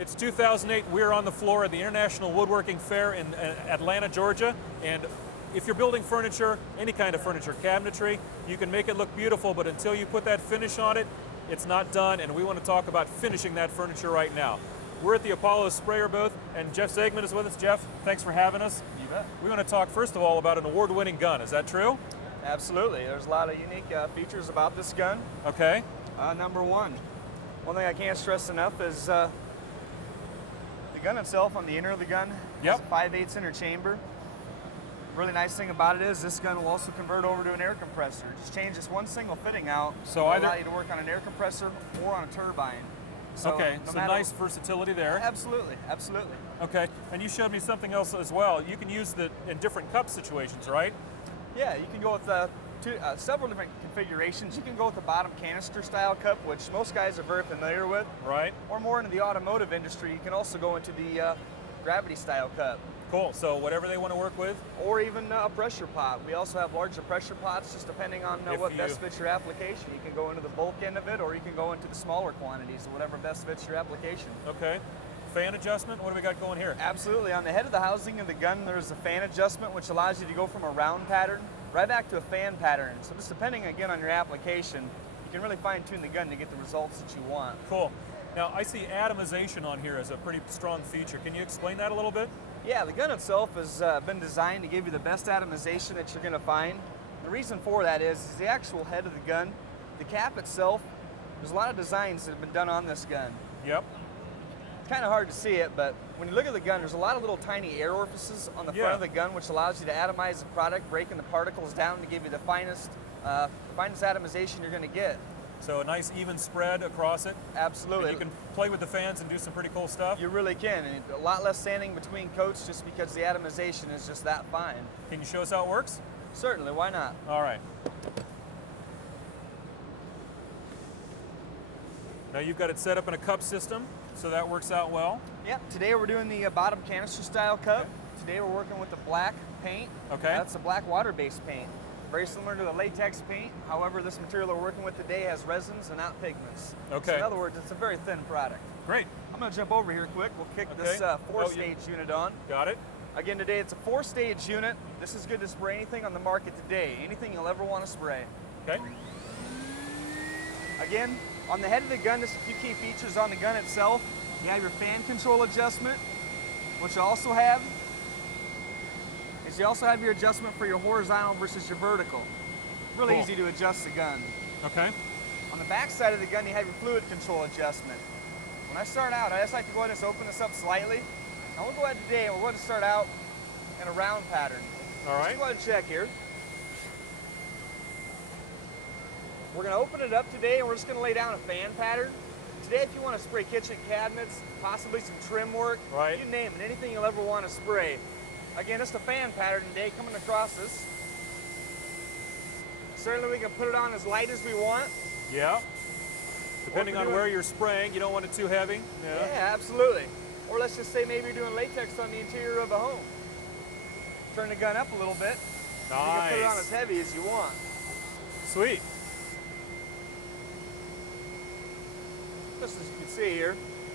It's 2008. We're on the floor at the International Woodworking Fair in Atlanta, Georgia. And if you're building furniture, any kind of furniture, cabinetry, you can make it look beautiful, but until you put that finish on it, it's not done. And we want to talk about finishing that furniture right now. We're at the Apollo sprayer booth, and Jeff Ziegmann is with us. Jeff, thanks for having us. You bet. We want to talk, first of all, about an award-winning gun. Is that true? Absolutely. There's a lot of unique features about this gun. Okay. Number one thing I can't stress enough is the gun itself. On the inner of the gun, Yep. it's a 5/8 inner chamber. Really nice thing about it is this gun will also convert over to an air compressor. Just change this one single fitting out. So it'll either allow you to work on an air compressor or on a turbine. So okay, no so matter- nice versatility there. Absolutely, absolutely. Okay, and you showed me something else as well. You can use it in different cup situations, right? Yeah, you can go with several different configurations. You can go with the bottom canister style cup, which most guys are very familiar with. Right. Or more into the automotive industry, you can also go into the gravity style cup. Cool, so whatever they want to work with? Or even a pressure pot. We also have larger pressure pots, just depending on what best fits your application. You can go into the bulk end of it, or you can go into the smaller quantities, or whatever best fits your application. Okay. Fan adjustment, what do we got going here? Absolutely. On the head of the housing of the gun, there's a fan adjustment, which allows you to go from a round pattern right back to a fan pattern. So just depending, again, on your application, you can really fine-tune the gun to get the results that you want. Cool. Now, I see atomization on here as a pretty strong feature. Can you explain that a little bit? Yeah, the gun itself has been designed to give you the best atomization that you're going to find. The reason for that is the actual head of the gun, the cap itself. There's a lot of designs that have been done on this gun. Yep. It's kind of hard to see it, but when you look at the gun, there's a lot of little tiny air orifices on the front of the gun, which allows you to atomize the product, breaking the particles down to give you the finest atomization you're going to get. So a nice even spread across it. Absolutely. And you can play with the fans and do some pretty cool stuff. You really can, and a lot less sanding between coats just because the atomization is just that fine. Can you show us how it works? Certainly, why not? All right. Now you've got it set up in a cup system, so that works out well. Yep, today we're doing the bottom canister style cup. Okay. Today we're working with the black paint. Okay. That's a black water-based paint. Very similar to the latex paint. However, this material we're working with today has resins and not pigments. Okay. So in other words, it's a very thin product. Great. I'm going to jump over here quick. We'll kick this four-stage unit on. Got it. Again, today it's a four-stage unit. This is good to spray anything on the market today. Anything you'll ever want to spray. Okay. Again, on the head of the gun, just a few key features on the gun itself. You have your fan control adjustment, which you also have. You also have your adjustment for your horizontal versus your vertical. Really easy to adjust the gun. Okay. On the back side of the gun, you have your fluid control adjustment. When I start out, I just like to go ahead and just open this up slightly. Now we'll go ahead today and we're going to start out in a round pattern. All right. Let's go ahead and check here. We're going to open it up today and we're just going to lay down a fan pattern. Today, if you want to spray kitchen cabinets, possibly some trim work, you name it, anything you'll ever want to spray. Again, it's the fan pattern today coming across this. Certainly we can put it on as light as we want. Yeah. Depending on where you're spraying, you don't want it too heavy. Yeah, absolutely. Or let's just say maybe you're doing latex on the interior of a home. Turn the gun up a little bit. Nice. You can put it on as heavy as you want. Sweet. Just as you can see here.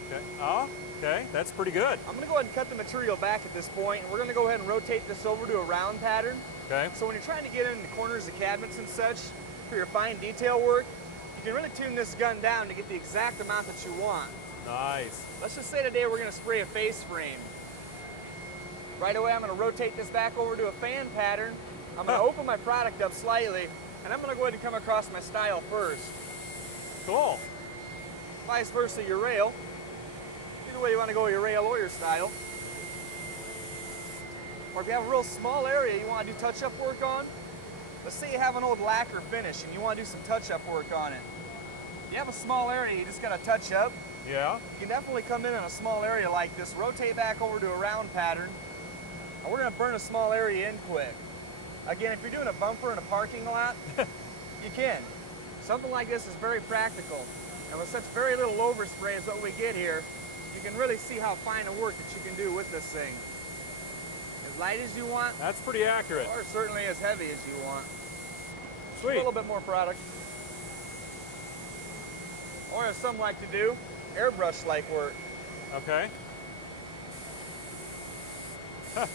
Okay. Oh, okay. That's pretty good. I'm going to go ahead and cut the material back at this point, and we're going to go ahead and rotate this over to a round pattern. Okay. So when you're trying to get in the corners of cabinets and such for your fine detail work, you can really tune this gun down to get the exact amount that you want. Nice. Let's just say today we're going to spray a face frame. Right away I'm going to rotate this back over to a fan pattern. I'm going to open my product up slightly, and I'm going to go ahead and come across my style first. Cool. Vice versa your rail. Either way you want to go, your rail or your style. Or if you have a real small area you want to do touch-up work on, let's say you have an old lacquer finish and you want to do some touch-up work on it. If you have a small area you just got to touch up, yeah, you can definitely come in a small area like this, rotate back over to a round pattern, and we're going to burn a small area in quick. Again, if you're doing a bumper in a parking lot, you can. Something like this is very practical. And with such very little overspray as what we get here, you can really see how fine a work that you can do with this thing. As light as you want. That's pretty accurate. Or certainly as heavy as you want. Sweet. A little bit more product. Or as some like to do, airbrush-like work. Okay. Huh.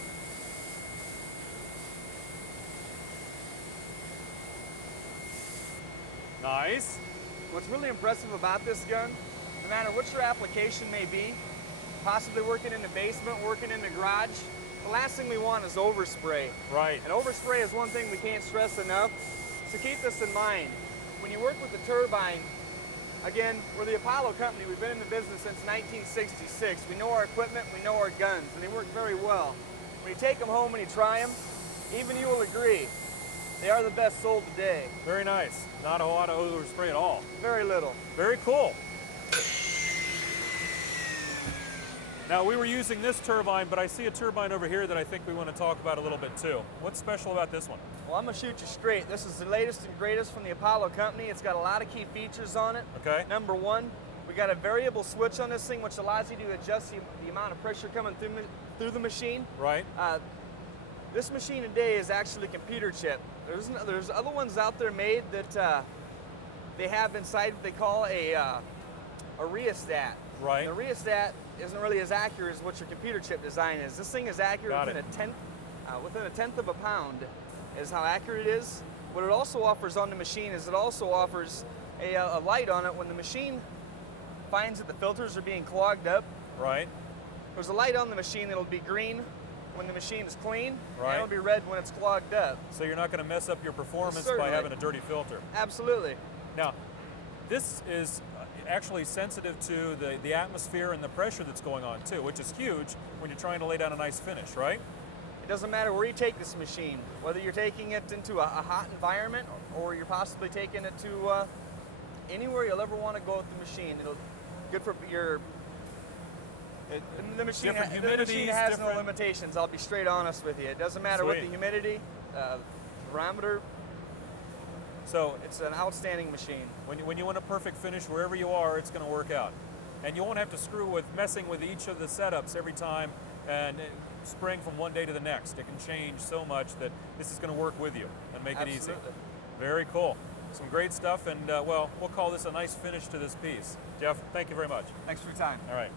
Nice. What's really impressive about this gun, no matter what your application may be, possibly working in the basement, working in the garage, the last thing we want is overspray. Right. And overspray is one thing we can't stress enough. So keep this in mind. When you work with the turbine, again, we're the Apollo company. We've been in the business since 1966. We know our equipment, we know our guns, and they work very well. When you take them home and you try them, even you will agree, they are the best sold today. Very nice. Not a lot of overspray at all. Very little. Very cool. Now, we were using this turbine, but I see a turbine over here that I think we want to talk about a little bit too. What's special about this one? Well, I'm going to shoot you straight. This is the latest and greatest from the Apollo company. It's got a lot of key features on it. Okay. Number one, we got a variable switch on this thing, which allows you to adjust the amount of pressure coming through the machine. Right. This machine today is actually computer chip. There's other ones out there made that they have inside what they call a rheostat. Right. And the rheostat isn't really as accurate as what your computer chip design is. This thing is accurate within a tenth of a pound is how accurate it is. What it also offers on the machine is it also offers a light on it when the machine finds that the filters are being clogged up. Right. There's a light on the machine that'll be green when the machine is clean, right, and it'll be red when it's clogged up. So you're not going to mess up your performance Certainly. by having a dirty filter. Absolutely. Now, this is actually sensitive to the atmosphere and the pressure that's going on too, which is huge when you're trying to lay down a nice finish, right? It doesn't matter where you take this machine, whether you're taking it into a hot environment or you're possibly taking it to anywhere you'll ever want to go with the machine. It'll good for your. The machine has no limitations. I'll be straight honest with you. It doesn't matter what the humidity, barometer. So it's an outstanding machine. When you want a perfect finish wherever you are, it's going to work out, and you won't have to screw with messing with each of the setups every time and spraying from one day to the next. It can change so much that this is going to work with you and make it easy. Very cool. Some great stuff, and well, we'll call this a nice finish to this piece. Jeff, thank you very much. Thanks for your time. All right.